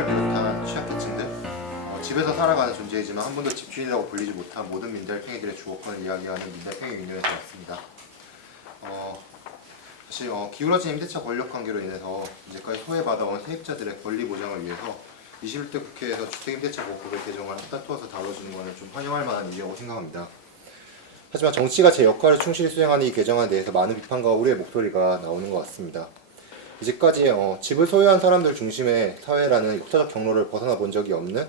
청년을 비롯한 취약계층들, 집에서 살아가는 존재이지만 한 번도 집주인이라고 불리지 못한 모든 민달팽이들의 주거권을 이야기하는 민달팽이 윈도에서 왔습니다. 사실 기울어진 임대차 권력관계로 인해서 이제까지 소외받아온 세입자들의 권리 보장을 위해서 21대 국회에서 주택임대차 보호법의 개정을 앞다투어서 다뤄주는 것은 좀 환영할 만한 일이라고 생각합니다. 하지만 정치가 제 역할을 충실히 수행하는 이 개정안에 대해서 많은 비판과 우려의 목소리가 나오는 것 같습니다. 이제까지 집을 소유한 사람들 중심의 사회라는 역사적 경로를 벗어나 본 적이 없는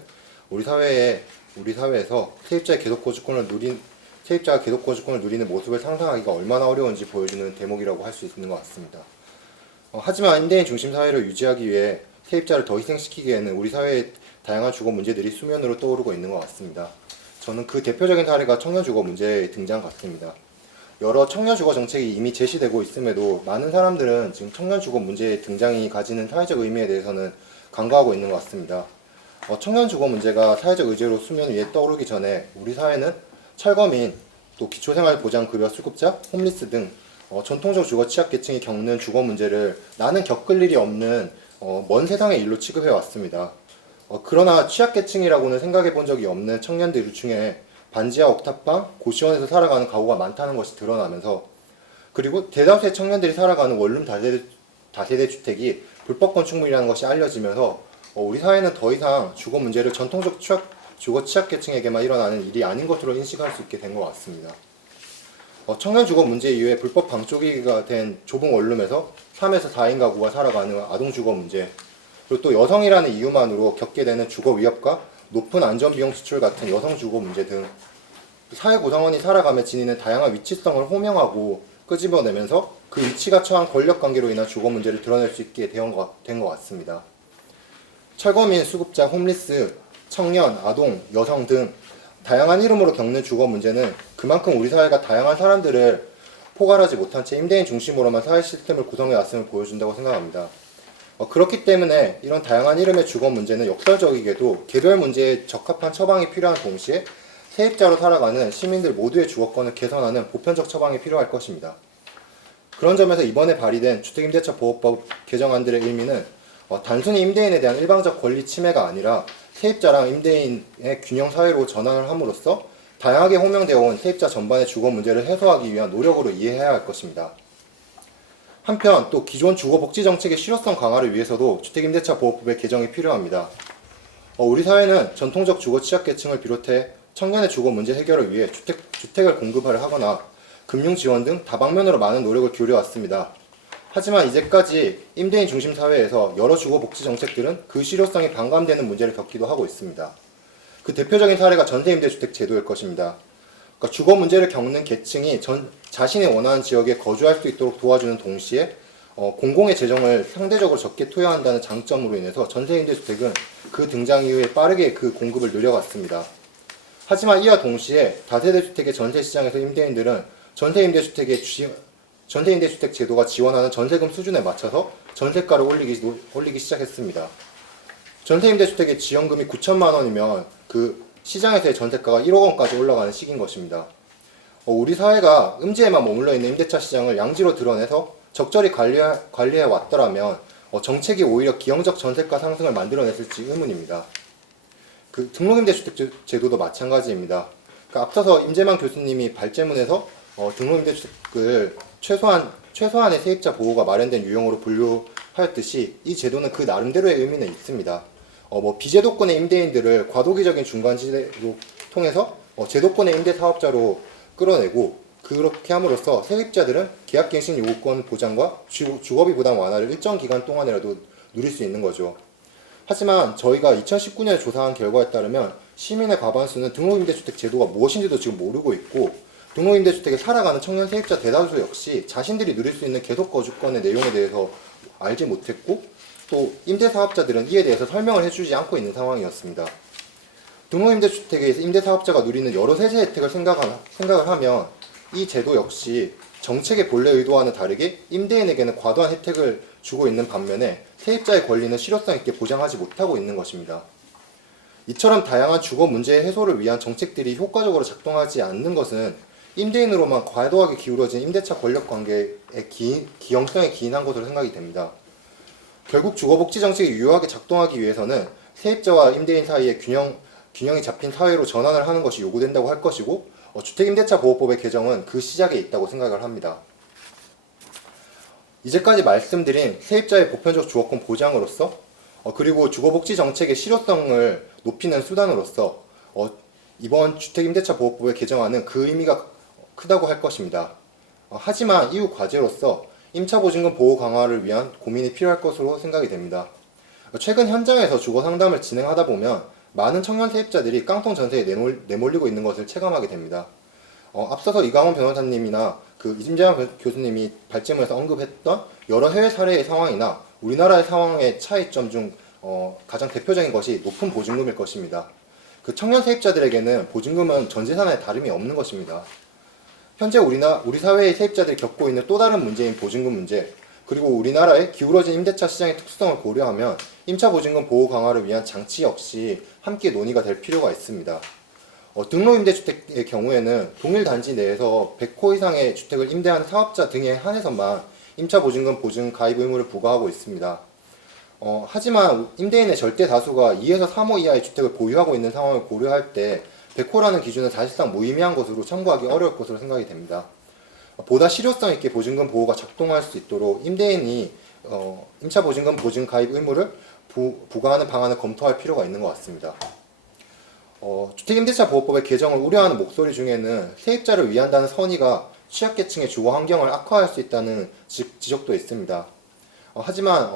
우리 사회에서 세입자가 계속 거주권을 누리는 모습을 상상하기가 얼마나 어려운지 보여주는 대목이라고 할 수 있는 것 같습니다. 하지만 임대인 중심 사회를 유지하기 위해 세입자를 더 희생시키기에는 우리 사회의 다양한 주거 문제들이 수면으로 떠오르고 있는 것 같습니다. 저는 그 대표적인 사례가 청년 주거 문제의 등장 같습니다. 여러 청년 주거 정책이 이미 제시되고 있음에도 많은 사람들은 지금 청년 주거 문제의 등장이 가지는 사회적 의미에 대해서는 간과하고 있는 것 같습니다. 청년 주거 문제가 사회적 의제로 수면 위에 떠오르기 전에 우리 사회는 철거민, 또 기초생활보장급여 수급자, 홈리스 등 전통적 주거 취약계층이 겪는 주거 문제를 나는 겪을 일이 없는 먼 세상의 일로 취급해 왔습니다. 그러나 취약계층이라고는 생각해 본 적이 없는 청년들 중에 반지하 옥탑방, 고시원에서 살아가는 가구가 많다는 것이 드러나면서, 그리고 대다수의 청년들이 살아가는 원룸 다세대 주택이 불법 건축물이라는 것이 알려지면서 우리 사회는 더 이상 주거 문제를 전통적 주거 취약계층에게만 일어나는 일이 아닌 것으로 인식할 수 있게 된 것 같습니다. 청년 주거 문제 이후에 불법 방조기가 된 좁은 원룸에서 3에서 4인 가구가 살아가는 아동 주거 문제, 그리고 또 여성이라는 이유만으로 겪게 되는 주거 위협과 높은 안전비용 지출 같은 여성 주거 문제 등 사회 구성원이 살아가며 지니는 다양한 위치성을 호명하고 끄집어내면서 그 위치가 처한 권력관계로 인한 주거 문제를 드러낼 수 있게 된 것 같습니다. 철거민, 수급자, 홈리스, 청년, 아동, 여성 등 다양한 이름으로 겪는 주거 문제는 그만큼 우리 사회가 다양한 사람들을 포괄하지 못한 채 임대인 중심으로만 사회 시스템을 구성해 왔음을 보여준다고 생각합니다. 그렇기 때문에 이런 다양한 이름의 주거 문제는 역설적이게도 개별 문제에 적합한 처방이 필요한 동시에 세입자로 살아가는 시민들 모두의 주거권을 개선하는 보편적 처방이 필요할 것입니다. 그런 점에서 이번에 발의된 주택임대차 보호법 개정안들의 의미는 단순히 임대인에 대한 일방적 권리 침해가 아니라 세입자랑 임대인의 균형 사회로 전환을 함으로써 다양하게 호명되어 온 세입자 전반의 주거 문제를 해소하기 위한 노력으로 이해해야 할 것입니다. 한편 또 기존 주거복지 정책의 실효성 강화를 위해서도 주택임대차 보호법의 개정이 필요합니다. 우리 사회는 전통적 주거 취약계층을 비롯해 청년의 주거 문제 해결을 위해 주택을 공급하려 하거나 금융 지원 등 다방면으로 많은 노력을 기울여왔습니다. 하지만 이제까지 임대인 중심 사회에서 여러 주거복지 정책들은 그 실효성이 반감되는 문제를 겪기도 하고 있습니다. 그 대표적인 사례가 전세임대주택 제도일 것입니다. 그러니까 주거 문제를 겪는 계층이 자신이 원하는 지역에 거주할 수 있도록 도와주는 동시에 공공의 재정을 상대적으로 적게 투여한다는 장점으로 인해서 전세임대주택은 그 등장 이후에 빠르게 그 공급을 늘려갔습니다. 하지만 이와 동시에 다세대주택의 전세시장에서 임대인들은 전세임대주택 제도가 지원하는 전세금 수준에 맞춰서 전세가를 올리기 시작했습니다. 전세임대주택의 지원금이 9천만 원이면 그 시장에서의 전세가가 1억 원까지 올라가는 시기인 것입니다. 우리 사회가 음지에만 머물러 있는 임대차 시장을 양지로 드러내서 적절히 관리해 왔더라면 정책이 오히려 기형적 전세가 상승을 만들어냈을지 의문입니다. 그 등록임대주택 제도도 마찬가지입니다. 그러니까 앞서서 임재만 교수님이 발제문에서 등록임대주택을 최소한의 세입자 보호가 마련된 유형으로 분류하였듯이 이 제도는 그 나름대로의 의미는 있습니다. 비제도권의 임대인들을 과도기적인 중간지대로 통해서 제도권의 임대사업자로 끌어내고 그렇게 함으로써 세입자들은 계약갱신 요구권 보장과 주거비 부담 완화를 일정 기간 동안이라도 누릴 수 있는 거죠. 하지만 저희가 2019년에 조사한 결과에 따르면 시민의 과반수는 등록임대주택 제도가 무엇인지도 지금 모르고 있고 등록임대주택에 살아가는 청년 세입자 대다수 역시 자신들이 누릴 수 있는 계속거주권의 내용에 대해서 알지 못했고 또 임대사업자들은 이에 대해서 설명을 해주지 않고 있는 상황이었습니다. 등록임대주택에서 임대사업자가 누리는 여러 세제 혜택을 생각을 하면 이 제도 역시 정책의 본래 의도와는 다르게 임대인에게는 과도한 혜택을 주고 있는 반면에 세입자의 권리는 실효성 있게 보장하지 못하고 있는 것입니다. 이처럼 다양한 주거 문제의 해소를 위한 정책들이 효과적으로 작동하지 않는 것은 임대인으로만 과도하게 기울어진 임대차 권력관계의 기형성에 기인한 것으로 생각이 됩니다. 결국 주거복지 정책이 유효하게 작동하기 위해서는 세입자와 임대인 사이에 균형이 잡힌 사회로 전환을 하는 것이 요구된다고 할 것이고 주택임대차보호법의 개정은 그 시작에 있다고 생각을 합니다. 이제까지 말씀드린 세입자의 보편적 주거권 보장으로서 그리고 주거복지 정책의 실효성을 높이는 수단으로서 이번 주택임대차보호법의 개정안은 그 의미가 크다고 할 것입니다. 하지만 이후 과제로서 임차보증금 보호 강화를 위한 고민이 필요할 것으로 생각이 됩니다. 최근 현장에서 주거 상담을 진행하다 보면 많은 청년 세입자들이 깡통 전세에 내몰리고 있는 것을 체감하게 됩니다. 앞서서 이강원 변호사님이나 이진재환 교수님이 발제문에서 언급했던 여러 해외 사례의 상황이나 우리나라의 상황의 차이점 중 가장 대표적인 것이 높은 보증금일 것입니다. 그 청년 세입자들에게는 보증금은 전 재산에 다름이 없는 것입니다. 현재 우리 사회의 세입자들이 겪고 있는 또 다른 문제인 보증금 문제, 그리고 우리나라의 기울어진 임대차 시장의 특수성을 고려하면 임차보증금 보호 강화를 위한 장치 역시 함께 논의가 될 필요가 있습니다. 등록임대주택의 경우에는 동일 단지 내에서 100호 이상의 주택을 임대하는 사업자 등에 한해서만 임차보증금 보증 가입 의무를 부과하고 있습니다. 하지만 임대인의 절대 다수가 2에서 3호 이하의 주택을 보유하고 있는 상황을 고려할 때 100호라는 기준은 사실상 무의미한 것으로 참고하기 어려울 것으로 생각이 됩니다. 보다 실효성 있게 보증금 보호가 작동할 수 있도록 임대인이 임차보증금 보증 가입 의무를 부과하는 방안을 검토할 필요가 있는 것 같습니다. 주택임대차보호법의 개정을 우려하는 목소리 중에는 세입자를 위한다는 선의가 취약계층의 주거 환경을 악화할 수 있다는 지적도 있습니다. 하지만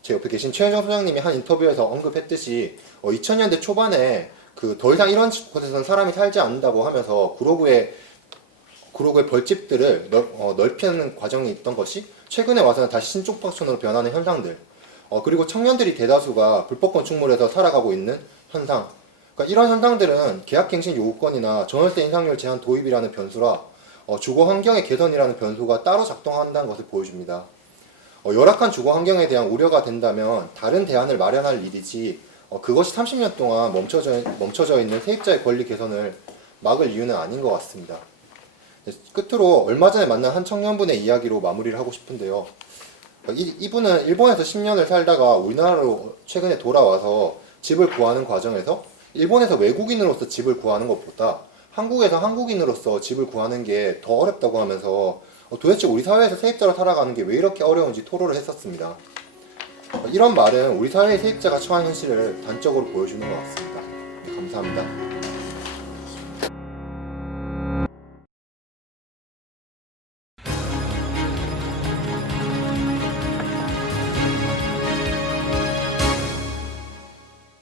제 옆에 계신 최현정 소장님이 한 인터뷰에서 언급했듯이 2000년대 초반에 더 이상 이런 곳에서는 사람이 살지 않는다고 하면서 구로구의 벌집들을 넓히는 과정이 있던 것이 최근에 와서는 다시 신축박촌으로 변하는 현상들, 그리고 청년들이 대다수가 불법 건축물에서 살아가고 있는 현상, 그러니까 이런 현상들은 계약갱신 요구권이나 전월세 인상률 제한 도입이라는 변수라 주거 환경의 개선이라는 변수가 따로 작동한다는 것을 보여줍니다. 열악한 주거 환경에 대한 우려가 된다면 다른 대안을 마련할 일이지 그것이 30년 동안 멈춰져 있는 세입자의 권리 개선을 막을 이유는 아닌 것 같습니다. 끝으로 얼마 전에 만난 한 청년분의 이야기로 마무리를 하고 싶은데요. 이분은 일본에서 10년을 살다가 우리나라로 최근에 돌아와서 집을 구하는 과정에서 일본에서 외국인으로서 집을 구하는 것보다 한국에서 한국인으로서 집을 구하는 게 더 어렵다고 하면서 도대체 우리 사회에서 세입자로 살아가는 게 왜 이렇게 어려운지 토로를 했었습니다. 이런 말은 우리 사회의 세입자가 처한 현실을 단적으로 보여주는 것 같습니다. 감사합니다.